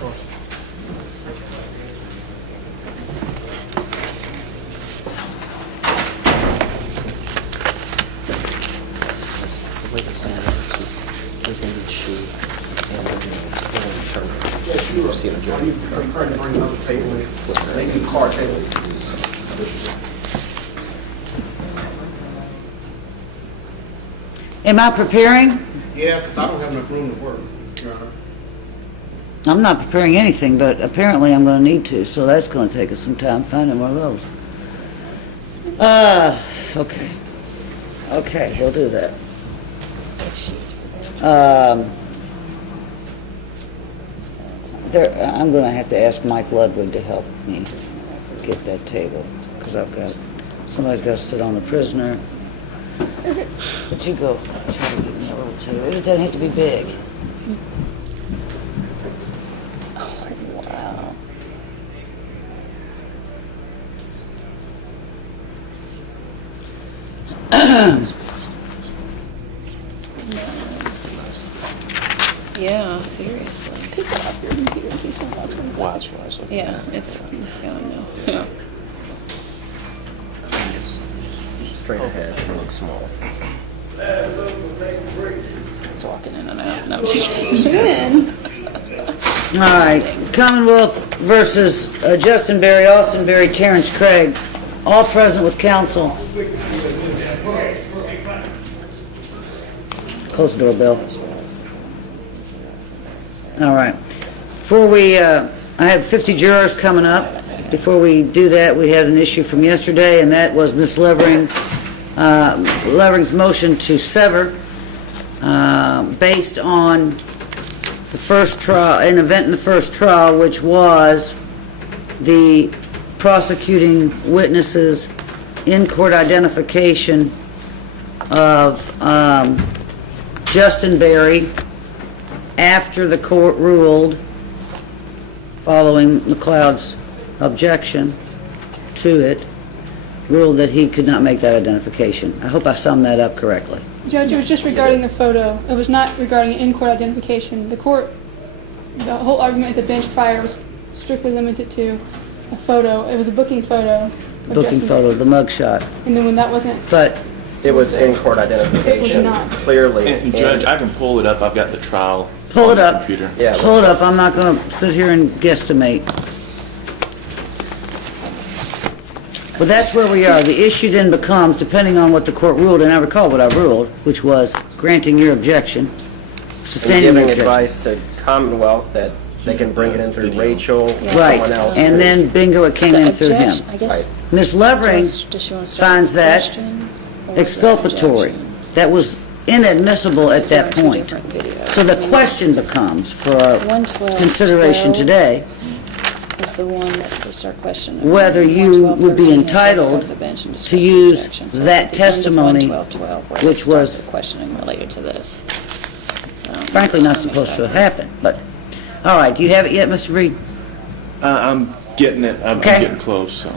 The way the sandwich is, there's going to be shoe and the turn. Yes, you are. See the Are you trying to bring another table in? Maybe a card table? Am I preparing? Yeah, because I don't have enough room to work, Your Honor. I'm not preparing anything, but apparently I'm going to need to, so that's going to take us some time finding one of those. Okay. Okay, he'll do that. I'm going to have to ask Mike Ludwig to help me get that table, because somebody's got to sit on the prisoner. But you go try to get me a little table. It doesn't have to be big. Oh, wow. Yeah, seriously. Pick up your computer in case someone walks in. Watch. Yeah, it's going now. Yeah. Just straight ahead. It looks small. It's walking in and out. No, I'm just kidding. Jen. All right, Commonwealth versus Justin Berry, Austin Berry, Terrence Craig, all present with counsel. Close the door, Bill. All right. Before we, I have 50 jurors coming up. Before we do that, we had an issue from yesterday, and that was Ms. Levering's motion to sever based on the first trial, an event in the first trial, which was the prosecuting witnesses in-court identification of Justin Berry after the court ruled, following McLeod's objection to it, ruled that he could not make that identification. I hope I summed that up correctly. Judge, it was just regarding the photo. It was not regarding in-court identification. The whole argument at the bench prior was strictly limited to a photo. It was a booking photo. of Booking Justin photo, Berry. the mugshot. And then when that wasn't, But It was in-court identification. It was not. Clearly. And Judge, I can pull it up. I've got the trial. pull on it the up. Computer. Yeah. Pull it up. I'm not going to sit here and guesstimate. But that's where we are. The issue then becomes, depending on what the court ruled, and I recall what I ruled, which was granting your objection, And sustaining giving your objection. advice to Commonwealth that they can bring it in through Rachel, Right, someone else. and then bingo, it came in through him. I guess. Ms. Levering Does she want to start finds with a that question or the exculpatory. objection? That was inadmissible at They're that two point. different videos. So the I mean, question becomes, for our 112, consideration 12 today, is the one that we start questioning. whether you 112, would be 13 is entitled go to the bench and discuss to the use objection. So that it's at the end of testimony, 112, where which they start was the questioning related to this. frankly not Let me supposed to start. have happened, but, all right, do you have it yet, Mr. Reed? I'm getting it. I'm Okay. getting close. So.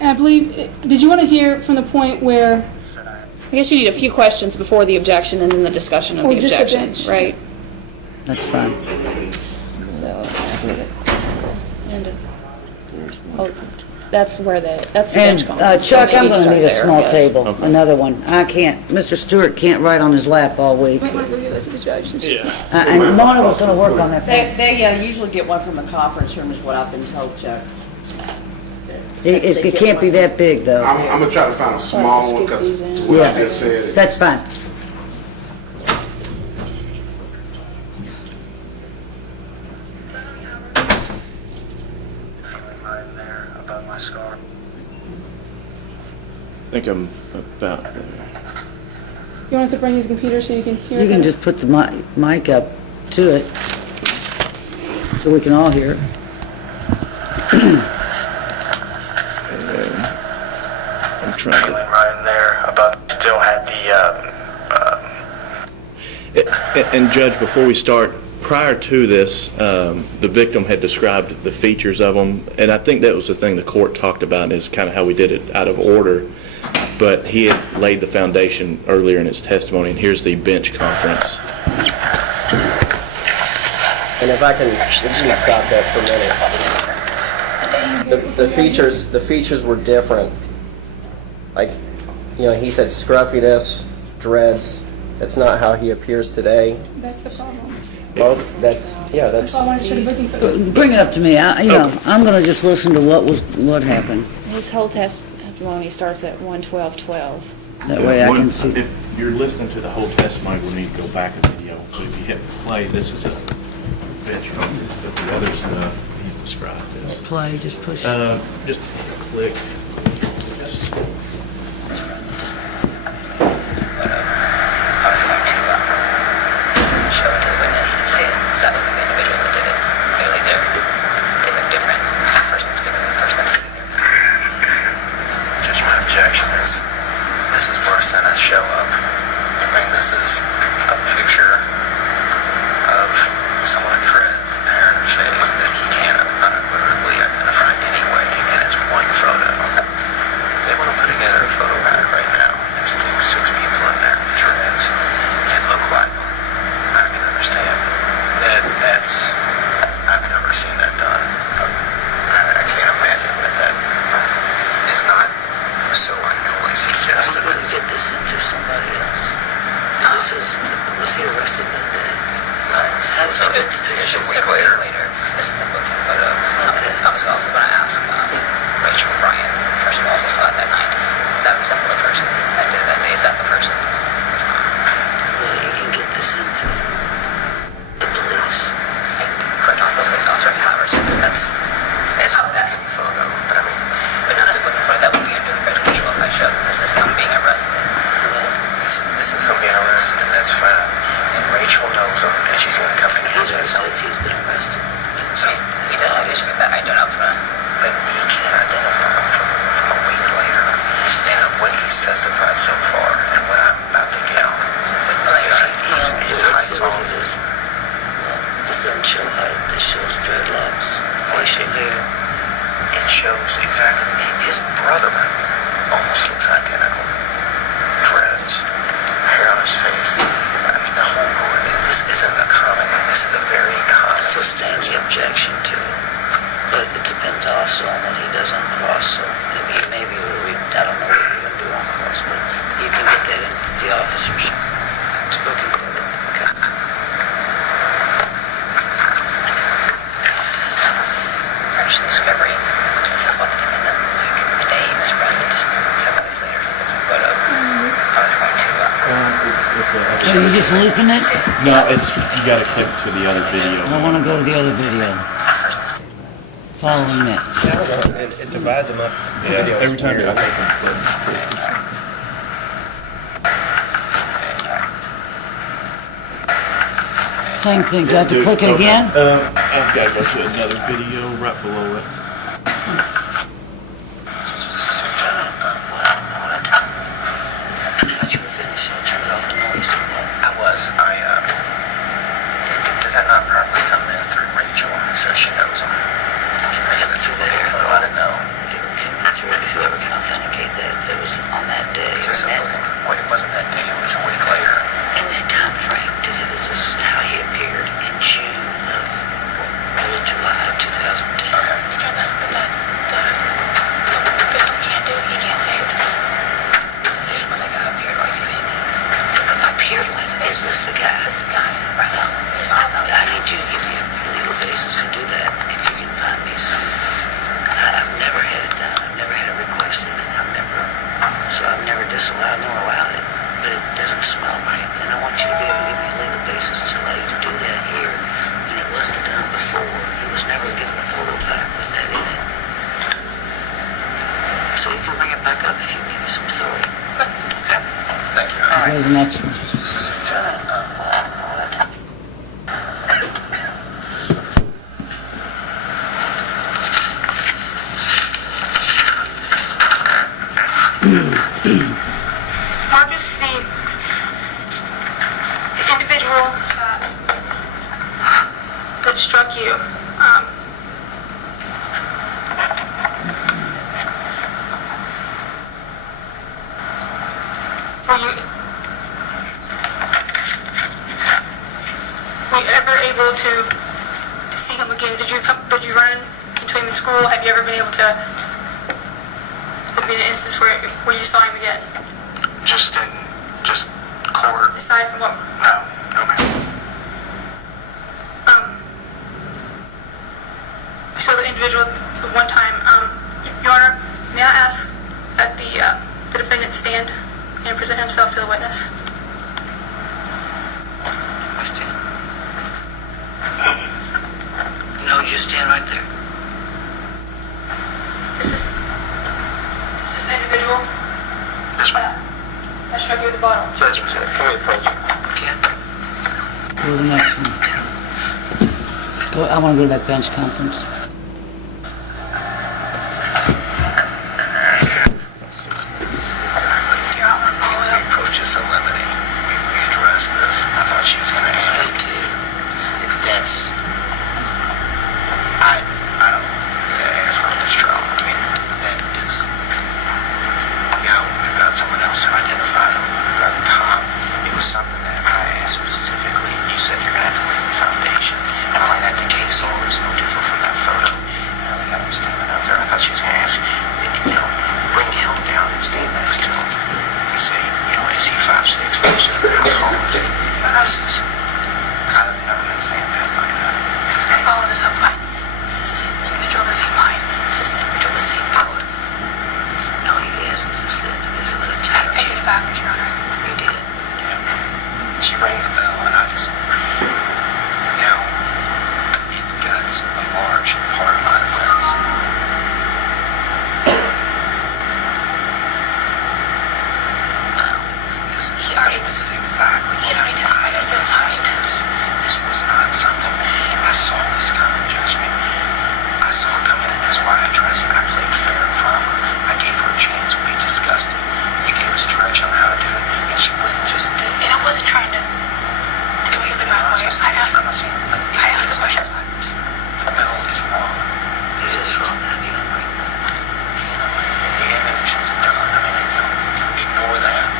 I believe, did you want to hear from the point where, I guess you need a few questions before the objection and then the discussion of Or the just the objection, bench. right? That's fine. So, and, oh, that's where that's the bench And conference. Chuck, So I'm maybe going to start need a there, I small guess. table, Okay. another one. I can't, Mr. Stewart can't write on his lap all week. might want to go give that to the judge since she's not. And Mona was going to work on that. They usually get one from the conference room is what I've been told, Chuck. It can't be that big, though. I'm gonna try to find a small one Scoop because these in. what I Yeah. just said. That's fine. I think I'm about there. Do you want us to bring you the computer so you can hear You it can better? just put the mic up to it so we can all hear it. I'm trying to. Right in there, about still had the And Judge, before we start, prior to this, the victim had described the features of them, and I think that was the thing the court talked about, is kind of how we did it out of order. But he had laid the foundation earlier in his testimony, and here's the bench conference. And if I can, just stop that for a minute. The features were different. Like, he said scruffiness, dreads. That's not how he appears today. That's the problem. Well, That's why I wanted to show the booking photo. Bring it up to me. I'm gonna just listen to what happened. His whole testimony starts at 1:12:12. That way I can see. If you're listening to the whole testimony, we'll need to go back a video. So if you hit play, this is a picture of the other stuff he's described as. Play, just push. Just click. Yes. Show it to the witness and say it's that was the individual that did it. Clearly they look different. That person was different than the person that's sitting there. Judge, my objection is this is worse than a show up. I mean, this is a picture of someone with dreads with hair in their face that he can't unequivocally identify anyway, and it's one photo. If they want to put together a photo of it right now and stick 6 people in there with dreads and look like them, I can understand that. I've never seen that done. I can't imagine that is not so unknowingly suggested. I'm going to get this into somebody else. Was he arrested that day? So it's just a week later. This is the booking photo. Okay. I was also going to ask Rachel Bryan, the person who also saw it that night. Does that resemble the person that did it that day? Is that the person? Well, you can get this into the police. Correct off the police officer, however, since that's a photo. But I mean, but not as a booking photo. That would be under the prejudicial if I showed them this is him being arrested. This is him being arrested, and that's fine. And Rachel knows him, and she's going to come in and He's answer said him. he's been arrested. So he doesn't have an issue with that. I don't know what's going on. But he can't identify him from a week later. And of what he's testified so far, and what I'm about to get on. His height's all of his. This doesn't show height. This shows dreadlocks, facial hair. It shows exactly. His brother almost looks identical. Dreads, hair on his face. I mean, the whole court. This isn't a common. This is a very common. Sustain the objection to it. But it depends also on what he does on cross. So maybe I don't know what you're going to do on cross, but you can get that into the officers. It's booking photo. Okay. Fresh discovery. This is what the defendant, the day he was arrested, just several days later, is a booking photo. I was going to. Are you just looping it? No, you got to click to the other video. I want to go to the other video. Following that. It divides them up. Yeah, every time I click. Same thing. Do I have to click it again? I've got to go to another video right below it. I was. Does that not properly come in through Rachel? So she knows him. I got the booking photo. I didn't know. Whoever can authenticate that, it was on that day. Just looking. Wait, it wasn't that day. It was a week later. In that time frame, this is how he appeared in June of July of 2010. Okay. You can't mess with that. The victim can't do. He can't say it. This is what I got appeared like he did. So appeared like, is this the guy? Is this the guy? Right. Well, I need you to give me a legal basis to do that. If you can find me some, I've never had it done. I've never had it requested. I've never disallowed nor allowed it. But it doesn't smell right. And I want you to be able to give me a legal basis to allow you to do that here when it wasn't done before. He was never given a photo back with that in it. So you can bring it back up if you give me some authority. Okay. Thank you. All Okay, the next one. Marcus, the individual that struck you, were you ever able to see him again? Did you run into him in school? Have you ever been able to, have been an instance where you saw him again? Just court. Aside from what? No, ma'am. So the individual, the one time, Your Honor, may I ask that the defendant stand and present himself to the witness? No, you just stand right there. This is the individual Yes, ma'am. that struck you with the bottle. Judge, can we approach? Ken? Go to the next one. I want to go to that bench conference. Approach is eliminated. We addressed this. I thought she was going to ask if that's. I don't ask for a mistrial. I mean, that is. Yeah, we've got someone else who identified him. We've got the cop. It was something that I asked specifically. You said you're going to have to lay the foundation. I find that the case law is no different from that photo. And I got him standing up there. I thought she was going to ask, bring the helm down and stand next to him. And say, is he 5'6", 5'7", how tall is he? This is, I've never been saying that like that. I follow this up line. This is the individual of the same line. This is the individual of the same power. No, he is. This is the individual that attacked I you. take it back, Your Honor. You did. Yeah. She rang the bell, and I just, it guts a large part of my defense. This is exactly what I addressed this. This was not something, I saw this coming, judgment. I saw it coming, and that's why I addressed it. I played fair and proper. I gave her a chance. We discussed it. You gave us direction on how to do it, and she wouldn't just did it. And I wasn't trying to do it the right way. I asked the question. The bell is wrong. It is wrong. How do you like that? The ammunition's done. I mean, ignore that.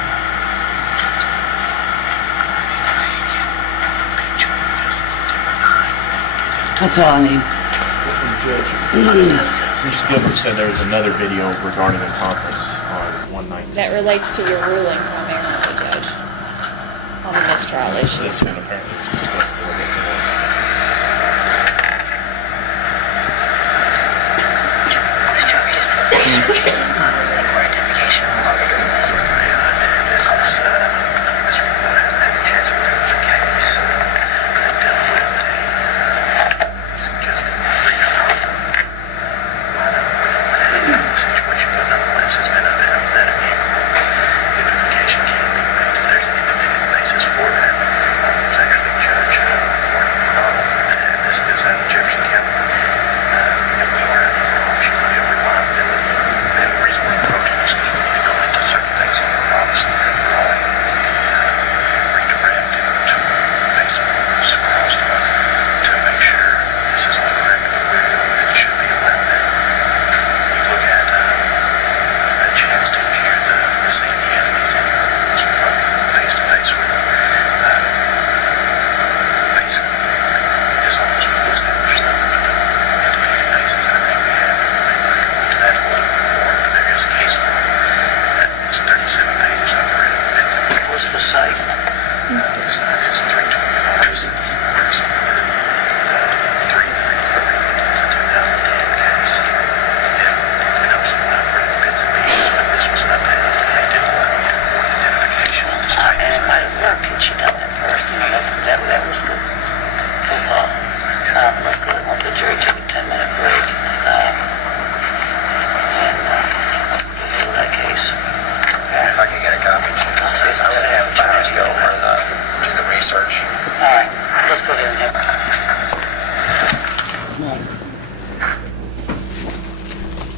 That's all I need. Mr. Gilbert said there was another video regarding a conference on 119. That relates to your ruling primarily, Judge, on the mistrial issue. This one apparently was discussed a little bit more.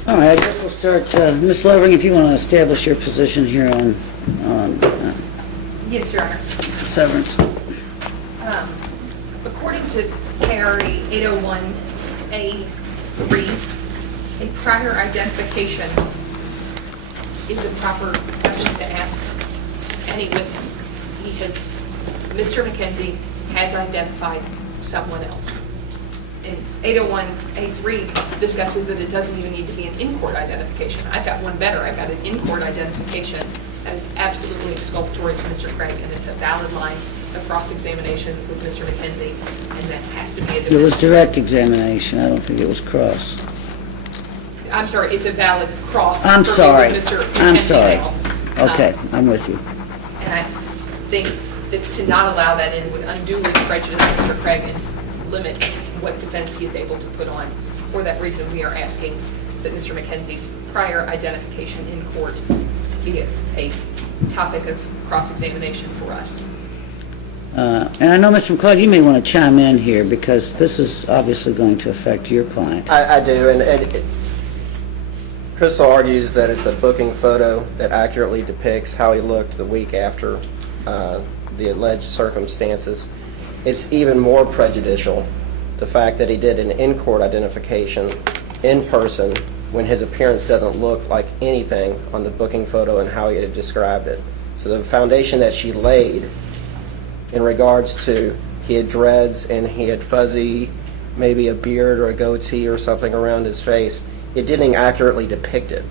All right, I guess we'll start, Ms. Lovering, if you want to establish your position here on Yes, Your Honor. severance. According to KRE 801A3, a prior identification is a proper question to ask any witness. Mr. McKenzie has identified someone else. And 801A3 discusses that it doesn't even need to be an in-court identification. I've got one better. I've got an in-court identification that is absolutely exculpatory to Mr. Craig, and it's a valid line of cross-examination with Mr. McKenzie, and that has to be a defense. It was direct examination, I don't think it was cross. I'm sorry, it's a valid cross. I'm for me sorry. with Mr. I'm McKenzie sorry. now. Okay, I'm with you. And I think that to not allow that in would unduly prejudice Mr. Craig and limit what defense he is able to put on. For that reason, we are asking that Mr. McKenzie's prior identification in court be a topic of cross-examination for us. And I know, Mr. McLeod, you may want to chime in here because this is obviously going to affect your client. I do, and Crystal argues that it's a booking photo that accurately depicts how he looked the week after the alleged circumstances. It's even more prejudicial, the fact that he did an in-court identification in person when his appearance doesn't look like anything on the booking photo and how he had described it. So the foundation that she laid in regards to he had dreads and he had fuzzy, maybe a beard or a goatee or something around his face, it didn't accurately depict it.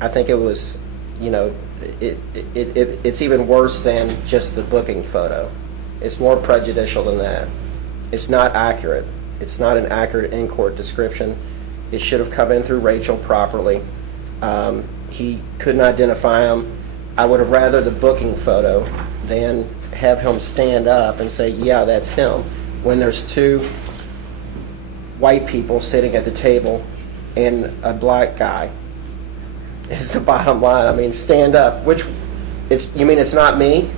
I think it was, it's even worse than just the booking photo. It's more prejudicial than that. It's not accurate. It's not an accurate in-court description. It should have come in through Rachel properly. He couldn't identify him. I would have rather the booking photo than have him stand up and say, yeah, that's him, when there's two white people sitting at the table and a black guy is the bottom line. I mean, stand up. You mean it's not me?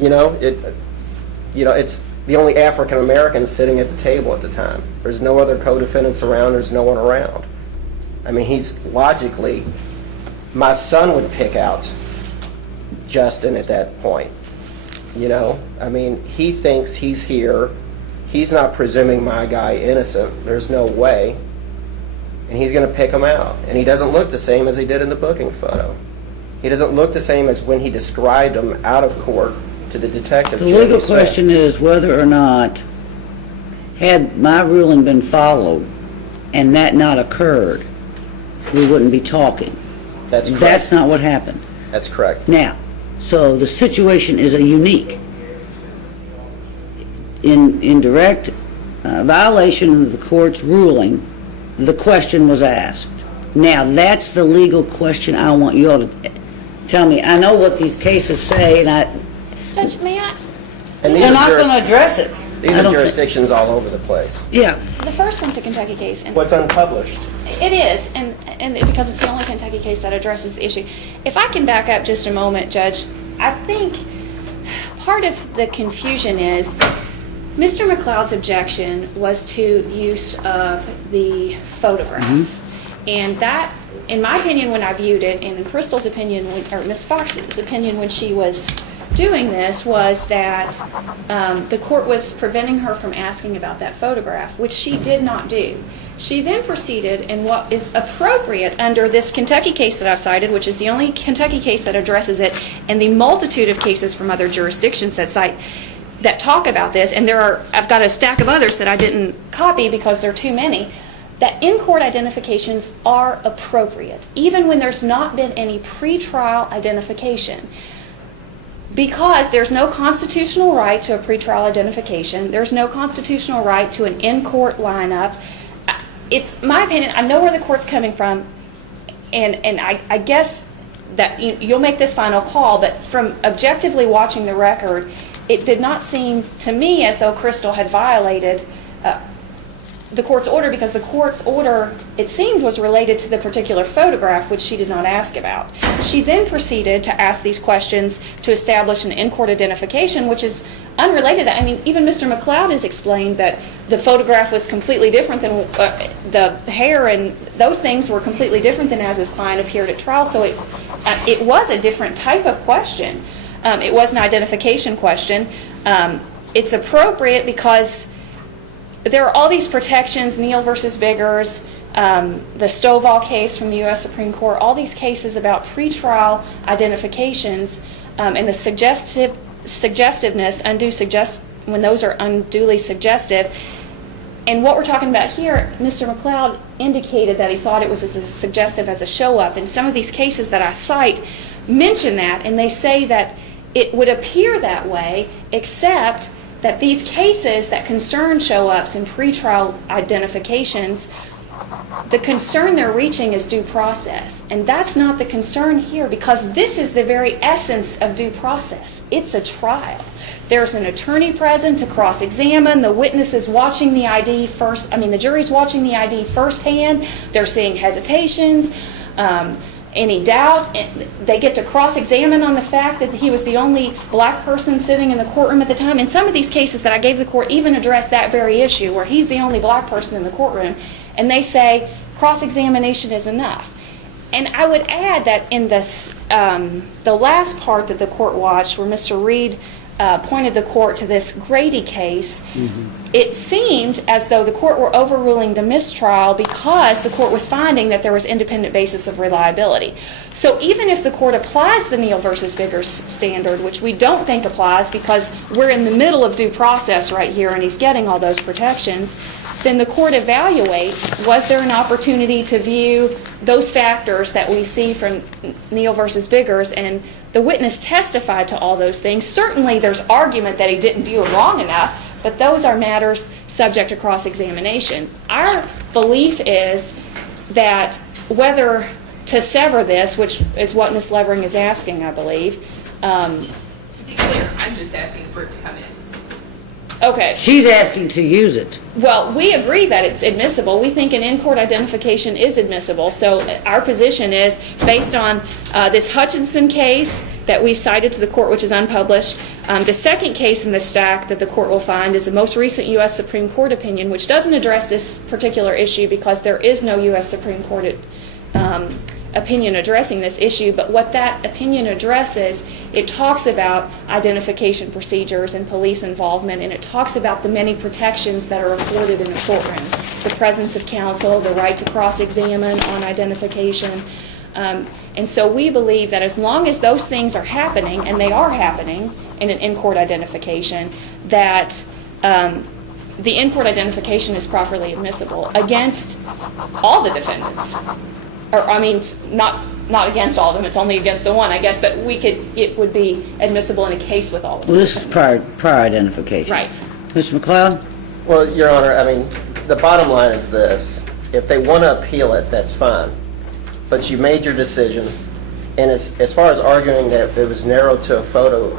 It's the only African American sitting at the table at the time. There's no other co-defendants around. There's no one around. I mean, he's logically, my son would pick out Justin at that point. I mean, he thinks he's here. He's not presuming my guy innocent. There's no way. And he's going to pick him out. And he doesn't look the same as he did in the booking photo. He doesn't look the same as when he described him out of court to the detective. The legal question is whether or not, had my ruling been followed and that not occurred, we wouldn't be talking. That's correct. That's not what happened. That's correct. Now, so the situation is a unique. In direct violation of the court's ruling, the question was asked. Now, that's the legal question I want you all to tell me. I know what these cases say, and Judge, may I? And these they're are not going to address it. These are jurisdictions all over the place. Yeah. The first one's a Kentucky case. And What's unpublished? it is, and because it's the only Kentucky case that addresses the issue. If I can back up just a moment, Judge, I think part of the confusion is Mr. McLeod's objection was to use of the photograph. Mm-hmm. And that, in my opinion, when I viewed it, and in Crystal's opinion, or Ms. Fox's opinion when she was doing this, was that the court was preventing her from asking about that photograph, which she did not do. She then proceeded in what is appropriate under this Kentucky case that I've cited, which is the only Kentucky case that addresses it, and the multitude of cases from other jurisdictions that talk about this, and I've got a stack of others that I didn't copy because there are too many, that in-court identifications are appropriate, even when there's not been any pretrial identification. Because there's no constitutional right to a pretrial identification, there's no constitutional right to an in-court lineup. It's my opinion, I know where the court's coming from, and I guess that you'll make this final call, but from objectively watching the record, it did not seem to me as though Crystal had violated the court's order, because the court's order, it seemed, was related to the particular photograph, which she did not ask about. She then proceeded to ask these questions to establish an in-court identification, which is unrelated to that. I mean, even Mr. McLeod has explained that the photograph was completely different than the hair, and those things were completely different than as his client appeared at trial. So it was a different type of question. It was an identification question. It's appropriate because there are all these protections, Neal versus Biggers, the Stovall case from the U.S. Supreme Court, all these cases about pretrial identifications and the suggestiveness, when those are unduly suggestive. And what we're talking about here, Mr. McLeod indicated that he thought it was as suggestive as a show-up. And some of these cases that I cite mention that, and they say that it would appear that way, except that these cases that concern show-ups and pretrial identifications, the concern they're reaching is due process. And that's not the concern here, because this is the very essence of due process. It's a trial. There's an attorney present to cross-examine. The witness is watching the ID first. The jury's watching the ID firsthand. They're seeing hesitations, any doubt. They get to cross-examine on the fact that he was the only black person sitting in the courtroom at the time. And some of these cases that I gave the court even address that very issue, where he's the only black person in the courtroom. And they say cross-examination is enough. And I would add that in this, the last part that the court watched, where Mr. Reed pointed the court to this Grady case, it seemed as though the court were overruling the mistrial because the court was finding that there was independent basis of reliability. So even if the court applies the Neal versus Biggers standard, which we don't think applies because we're in the middle of due process right here and he's getting all those protections, then the court evaluates, was there an opportunity to view those factors that we see from Neal versus Biggers, and the witness testified to all those things. Certainly there's argument that he didn't view it wrong enough, but those are matters subject to cross-examination. Our belief is that whether to sever this, which is what Ms. Levering is asking, I believe. To be clear, I'm just asking for it to come in. Okay. She's asking to use it. Well, we agree that it's admissible. We think an in-court identification is admissible. So our position is, based on this Hutchinson case that we've cited to the court, which is unpublished, the second case in the stack that the court will find is the most recent U.S. Supreme Court opinion, which doesn't address this particular issue because there is no U.S. Supreme Court opinion addressing this issue. But what that opinion addresses, it talks about identification procedures and police involvement, and it talks about the many protections that are afforded in the courtroom. The presence of counsel, the right to cross-examine on identification. And so we believe that as long as those things are happening, and they are happening in an in-court identification, that the in-court identification is properly admissible against all the defendants. Or, not against all of them, it's only against the one, I guess, but it would be admissible in a case with all of them. Well, this is prior identification. Right. Mr. McLeod? Well, Your Honor, the bottom line is this. If they want to appeal it, that's fine. But you made your decision, and as far as arguing that it was narrowed to a photo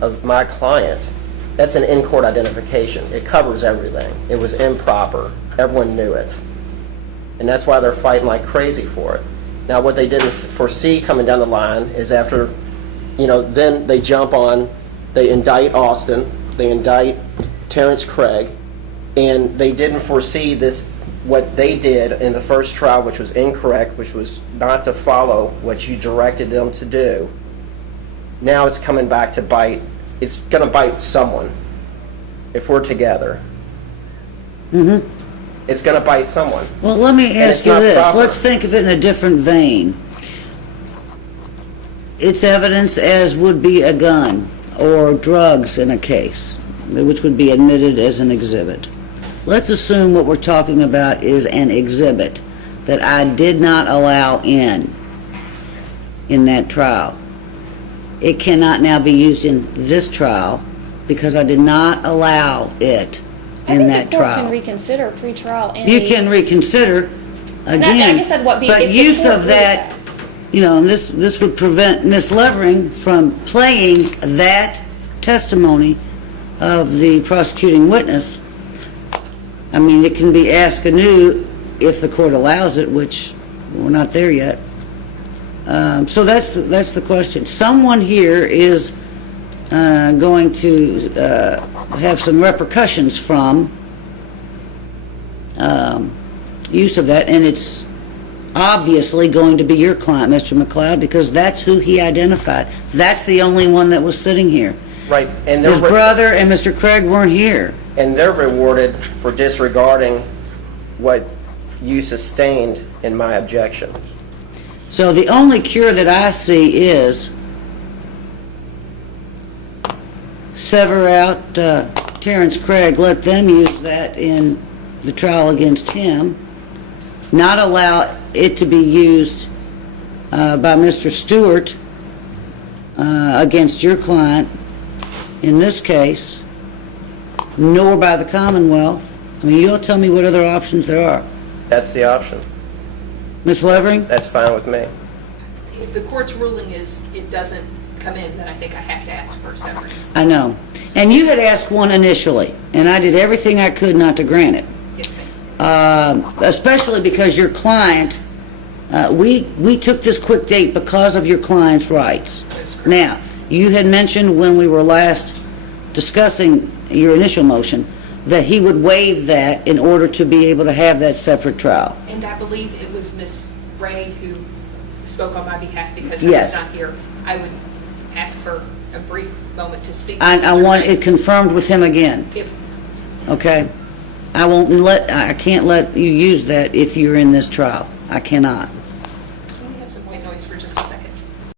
of my clients, that's an in-court identification. It covers everything. It was improper. Everyone knew it. And that's why they're fighting like crazy for it. Now, what they didn't foresee coming down the line is after, then they jump on, they indict Austin, they indict Terrence Craig, and they didn't foresee this, what they did in the first trial, which was incorrect, which was not to follow what you directed them to do. Now it's coming back to bite. It's going to bite someone if we're together. It's going to bite someone. Well, let me ask you this. Let's think of it in a different vein. It's evidence as would be a gun or drugs in a case, which would be admitted as an exhibit. Let's assume what we're talking about is an exhibit that I did not allow in that trial. It cannot now be used in this trial because I did not allow it in that trial. I think the court can reconsider pre-trial. You can reconsider again, I guess that'd be but if the use court of that, and this would prevent Ms. Levering from playing that testimony of the prosecuting witness. It can be asked anew if the court allows it, which we're not there yet. So that's the question. Someone here is going to have some repercussions from use of that, and it's obviously going to be your client, Mr. McLeod, because that's who he identified. That's the only one that was sitting here. Right. And his brother and Mr. Craig weren't here. And they're rewarded for disregarding what you sustained in my objection. So the only cure that I see is sever out Terrence Craig, let them use that in the trial against him, not allow it to be used by Mr. Stewart against your client in this case, nor by the Commonwealth. I mean, you'll tell me what other options there are. That's the option. Ms. Levering? That's fine with me. If the court's ruling is it doesn't come in, then I think I have to ask for severance. I know. And you had asked one initially, and I did everything I could not to grant it. Yes, ma'am. Especially because your client, we took this quick date because of your client's rights. Now, you had mentioned when we were last discussing your initial motion that he would waive that in order to be able to have that separate trial. And I believe it was Ms. Ray who spoke on my behalf because Yes. I was not here. I would ask for a brief moment to speak. to I Mr. want Ray. it confirmed with him again, If- okay? I can't let you use that if you're in this trial. I cannot.